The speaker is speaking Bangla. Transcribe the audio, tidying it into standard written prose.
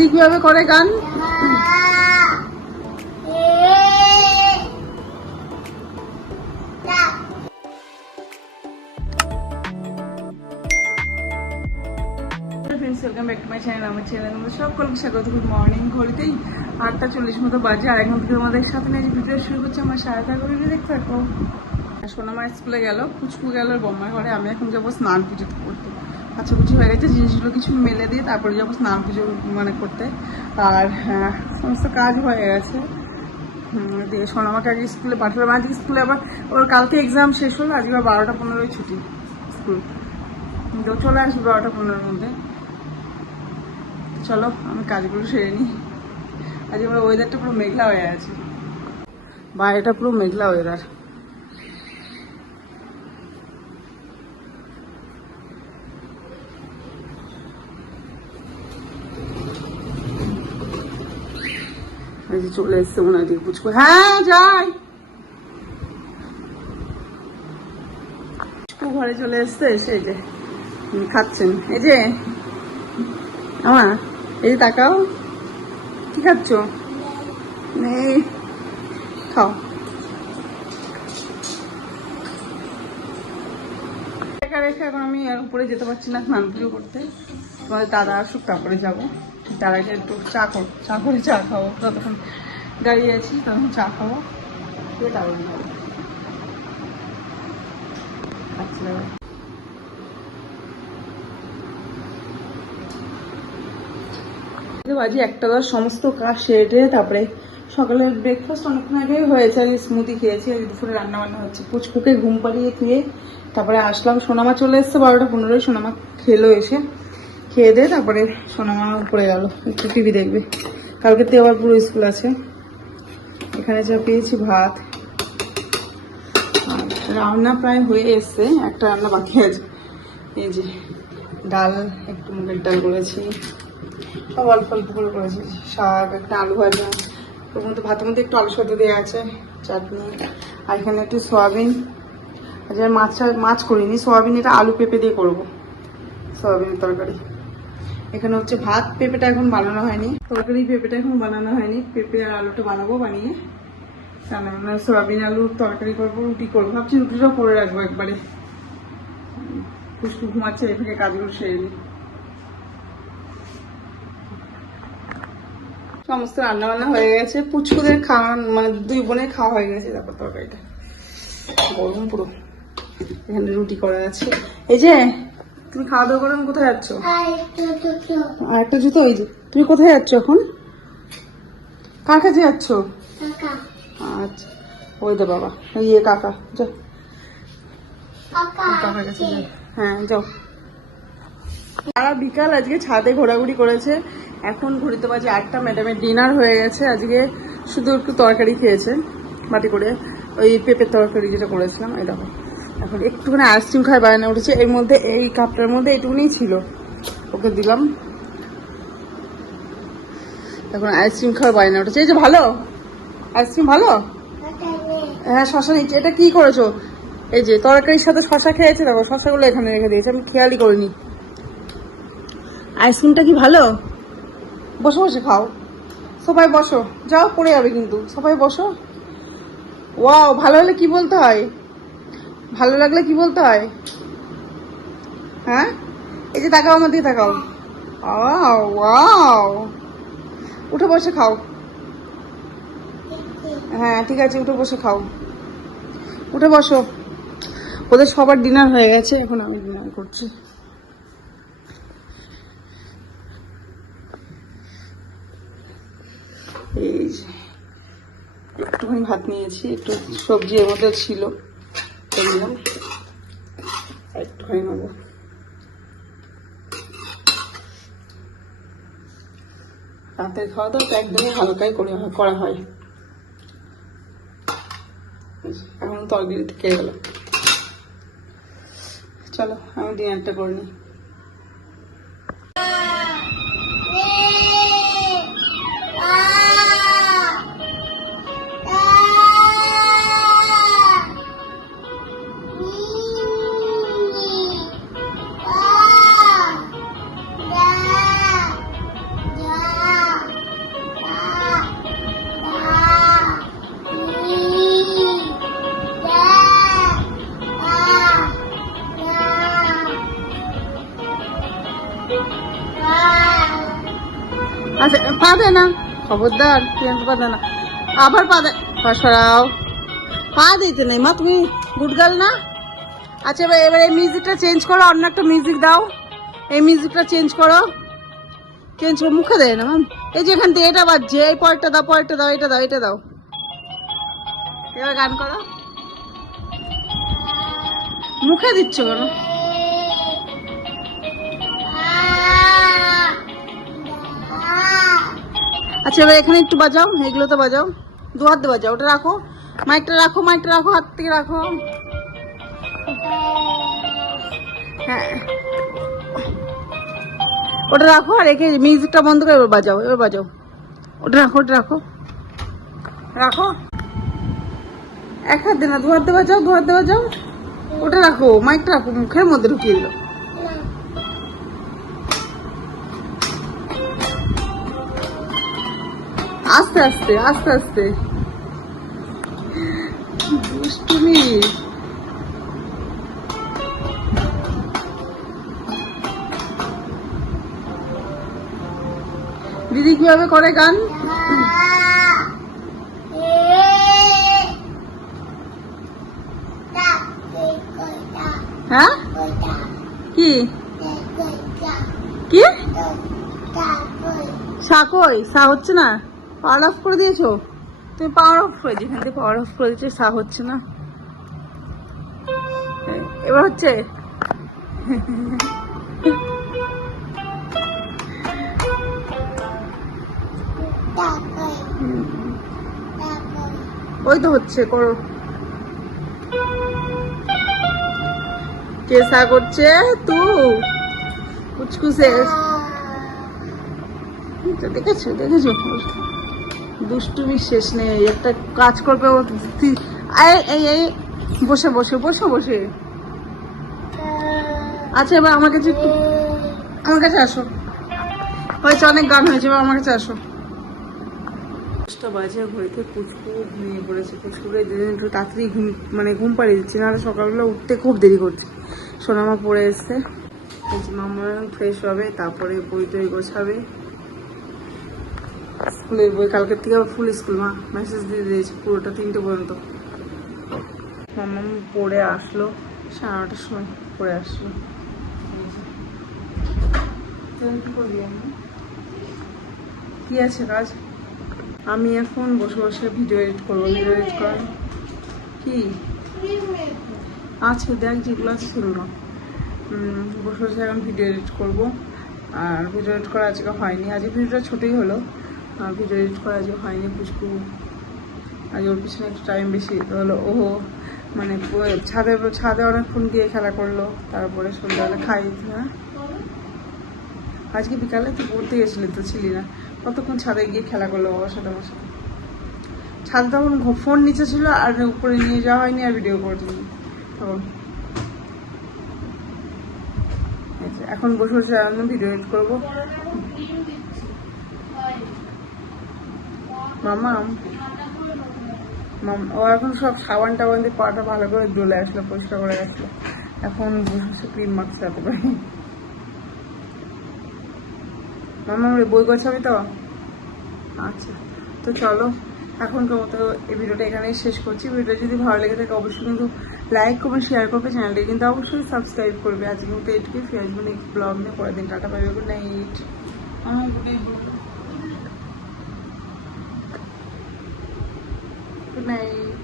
দিদি কিভাবে করে গান। Welcome back to my channel. আমার চ্যানেল আমাদের সকলকে স্বাগত। Good morning. ঘড়িতেই 8:40 মতো বাজে। আর এখন থেকে আমাদের সাথে নিয়ে ভিডিও শুরু করছে। আমার সারাটা করে দেখতে থাকো। সোনামা স্কুলে গেল, পুচকু গেল বম্মার ঘরে। আমি এখন যাবো স্নান পুজো করতে। আচ্ছা পুজো হয়ে গেছে, জিনিসগুলো কিছু মেলে দিয়ে তারপরে যাবো স্নান পুজো করতে। আর সমস্ত কাজ হয়ে গেছে। দিয়ে সোনামাকে আজকে স্কুলে পাঠালাম। আজকে স্কুলে আবার ওর কালকে এক্সাম শেষ হলো। আজকে 12টা 15 ছুটি স্কুল। তো চলে আসবো 12টা 15 মধ্যে। চলো আমি কাজগুলো সেরে নিই। আজকে আমার ওয়েদারটা পুরো মেঘলা হয়ে আছে, বাইরেটা পুরো মেঘলা ওয়েদার। চলে এসছে ওনার দিকে পুচকু। হ্যাঁ যাই। পুচকু ঘরে চলে এসছে, এসে এই যে খাচ্ছেন। এই যে আমার এই যে তাকাও, কি খাচ্ছ? নেই, খাও। রেখে এখন আমি আর উপরে যেতে পারছি না স্নান পুজো করতে। তোমাদের দাদা আসুক তারপরে যাবো। তার আগে একটু চা করে চা খাবো। যতক্ষণ দাঁড়িয়ে আছি তখন চা খাবো, দিয়ে তারপরে যাবো। বাজি 1:10 সমস্ত কাজ সেরে তারপরে সকালের ব্রেকফাস্ট অনেকক্ষণ আগে হয়েছে। আর স্মুদি খেয়েছি। আর দুপুরে রান্না বান্না হচ্ছে। পুচকুকে ঘুম পাড়িয়ে দিয়ে তারপরে আসলাম। সোনামা চলে এসছে 12টা 15। সোনামা খেলো, এসে খেয়ে দিয়ে তারপরে সোনামা উপরে গেল একটু টিভি দেখবে। কালকে তো আবার পুরো স্কুল আছে। এখানে যা পেয়েছি ভাত, আর রান্না প্রায় হয়ে এসছে, একটা রান্না বাকি আছে। এই যে ডাল, একটু মুগের ডাল করেছি, সব অল্প অল্প করে করেছি। শাক, একটা আলু ভাজা, ওর মধ্যে ভাতের মধ্যে একটু আলু সেদ্ধ দেওয়া আছে, চাটনি। আর এখানে একটু সয়াবিন। আচ্ছা মাছ করিনি, সয়াবিন এটা আলু পেঁপে দিয়ে করবো, সয়াবিনের তরকারি। এখানে হচ্ছে ভাত। পেঁপেটা এখন বানানো হয়নি, তরকারি পেঁপেটা এখন বানানো হয়নি। পেঁপে আর আলুটা বানাবো, বানিয়ে রান্না সয়াবিন আলুর তরকারি করবো, রুটি করবো। ভাবছি রুটিটাও করে রাখবো একবারে। পুষ্পু ঘুমাচ্ছে, এখানে কাজগুলো সেরে নিই। সমস্ত রান্না বান্না হয়ে গেছে। পুচকুদের খাওয়া মানে দুই বোনের খাওয়া হয়ে গেছে। তারপর তরকারিটা গরম পুরো। এখানে রুটি করা আছে। এই যে তুমি খাওয়া দাওয়া করেন, কোথায় যাচ্ছ? আর একটা জুতো। ওই যে তুমি কোথায় যাচ্ছ এখন? কার কাছে যাচ্ছ? আচ্ছা ওই দে বাবা, ইয়ে কাকা, যাও কাকার কাছে যাও। হ্যাঁ যাও। সারা বিকাল আজকে ছাদে ঘোরাঘুরি করেছে। এখন ঘুরিতে বাজে 8টা। ম্যাডামের ডিনার হয়ে গেছে। আজকে শুধু একটু তরকারি খেয়েছে বাটি করে, ওই পেঁপের তরকারি যেটা করেছিলাম। এই দেখো এখন একটুখানি আইসক্রিম খায় বায়না উঠেছে। এর মধ্যে এই কাপটার মধ্যে এইটুকুনি ছিল, ওকে দিলাম। এখন আইসক্রিম খাওয়ার বায়না উঠেছে। এই যে ভালো আইসক্রিম, ভালো। হ্যাঁ শশা নিচ্ছে। এটা কি করেছো? এই যে তরকারির সাথে শশা খেয়েছে, দেখো শশাগুলো এখানে রেখে দিয়েছে, আমি খেয়ালই করিনি। আইসক্রিমটা কি ভালো? বসে বসে খাও, সবাই বসো। যাও পড়ে যাবে কিন্তু, সবাই বসো। ওয়াও, ভালো হলে কি বলতে হয়? ভালো লাগলে কি বলতে হয়? হ্যাঁ এই যে তাকাও, আমার দিকে তাকাও। ওয়াও, উঠে বসে খাও। হ্যাঁ ঠিক আছে, উঠে বসে খাও, উঠে বসো। ওদের সবার ডিনার হয়ে গেছে, এখন আমি ডিনার করছি। এই যে একটুখানি ভাত নিয়েছি, একটু সবজি এর মধ্যে ছিল, একটুখানি নেবো। রাতের খাওয়া দাওয়া একদমই হালকাই করা হয়। এখন তরকারি থেকে গেল। চলো আমি ডিনারটা করে নিই। পা দে না, খবরদার প্রিয়াঙ্কা পা দে না, আবার পা দে, পা সরাও, পা দিতে নেই মা, তুমি গুড গার্ল না। আচ্ছা এবার এই মিউজিকটা চেঞ্জ করো, অন্য একটা মিউজিক দাও, এই মিউজিকটা চেঞ্জ করো, চেঞ্জ করো, মুখে দেয় না ম্যাম, এই যে এখান থেকে এটা বাজছে, এই পরেরটা দাও, পরেরটা দাও, এটা দাও, এটা দাও, এবার গান করো, মুখে দিচ্ছ কেন? আচ্ছা এবার এখানে একটু বাজাও, এগুলো তো বাজাও, দু হাত দিয়ে বাজাও, ওটা রাখো, মাইকটা রাখো, মাইকটা রাখো, হাত থেকে রাখো, হ্যাঁ ওটা রাখো, আর রেখে মিউজিকটা বন্ধ করে এবার বাজাও, এবার বাজাও, ওটা রাখো, ওটা রাখো, রাখো, এক হাত দিয়ে না, দু হাত দিয়ে বাজাও, দু হাত দিয়ে বাজাও, ওটা রাখো, মাইকটা রাখো, মুখের মধ্যে ঢুকিয়ে দিল। আস্তে আস্তে আস্তে আস্তে, দুষ্টুমি। দিদি কিভাবে করে গান? হ্যাঁ কি কি সাকই সা হচ্ছে না, পাওয়ার অফ করে দিয়েছো তুমি, পাওয়ার অফ করে, যেখান থেকে পাওয়ার অফ করে দিয়েছো সা হচ্ছে না, এবার হচ্ছে। ওই তো হচ্ছে, করো, কে সা করছে? তুই কুচকুচে দেখেছো, দেখেছো, দুষ্টুমি শেষ নেই, একটা কাজ করবে ও, বসে বসে বসে বসে। আচ্ছা এবার আমার কাছে একটু, আমার কাছে আসো, হয়েছে অনেক গান হয়েছে, এবার আমার কাছে আসো। 10টা বাজে, ঘড়িতে পুচকু ঘুমিয়ে পড়েছে, পুচকুকে একটু তাড়াতাড়ি ঘুম পাড়িয়ে দিচ্ছে, নাহলে সকালবেলা উঠতে খুব দেরি করছে। সোনামা পড়ে এসছে, মামা ফ্রেশ হবে, তারপরে বই টই গোছাবে, স্কুলের বই কালকের থেকে আবার ফুল স্কুল, মা মেসেজ দিয়ে দিয়েছে পুরোটা 3টে পর্যন্ত। মামা পড়ে আসলো 9:30টার সময়, পড়ে আসলো। কি আছে কাজ? আমি এখন বসে বসে ভিডিও এডিট করবো, ভিডিও এডিট করা কি আছে দেখ, যেগুলো আছে সেগুলো বসে বসে এখন ভিডিও এডিট করবো। আর ভিডিও এডিট করা আজকে হয়নি, আজকে ভিডিওটা ছোটোই হলো, আর ভিডিও এডিট করা আজকে হয়নি। পুচকু আজ ওর পিছনে একটু টাইম বেশি হলো, ও মানে ছাদে অনেকক্ষণ গিয়ে খেলা করলো, তারপরে সন্ধ্যাবেলা খাই। হ্যাঁ আজকে বিকালে তুই পড়তে গেছিলি, তো ছিলি না, কতক্ষণ ছাদে গিয়ে খেলা করলো বাবার সাথে, আমার সাথে। ছাদে তখন ফোন নিচে ছিল, আর উপরে নিয়ে যাওয়া হয়নি, আর ভিডিও করছিলি তখন। এখন বসে বসে আমি ভিডিও এডিট করবো। মামা ও এখন সব সাবান টাবান দিয়ে পাটা ভালো করে জ্বলে আসলো, পরিষ্কার করে আসলো, এখন বসে বসে ক্রিম মাখতে যেতে পারে। মামা বই গোছাবি তো? আচ্ছা তো চলো, এখনকার মতো এই ভিডিওটা এখানেই শেষ করছি। ভিডিওটা যদি ভালো লেগে থাকে অবশ্যই কিন্তু লাইক করবে, শেয়ার করবে, চ্যানেলটা কিন্তু অবশ্যই সাবস্ক্রাইব করবে। আজকে কিন্তু এইটুকুই, ফিরে আসবো নেক্সট ব্লগ নিয়ে পরের দিন। Tata, bye bye, good night. Good night.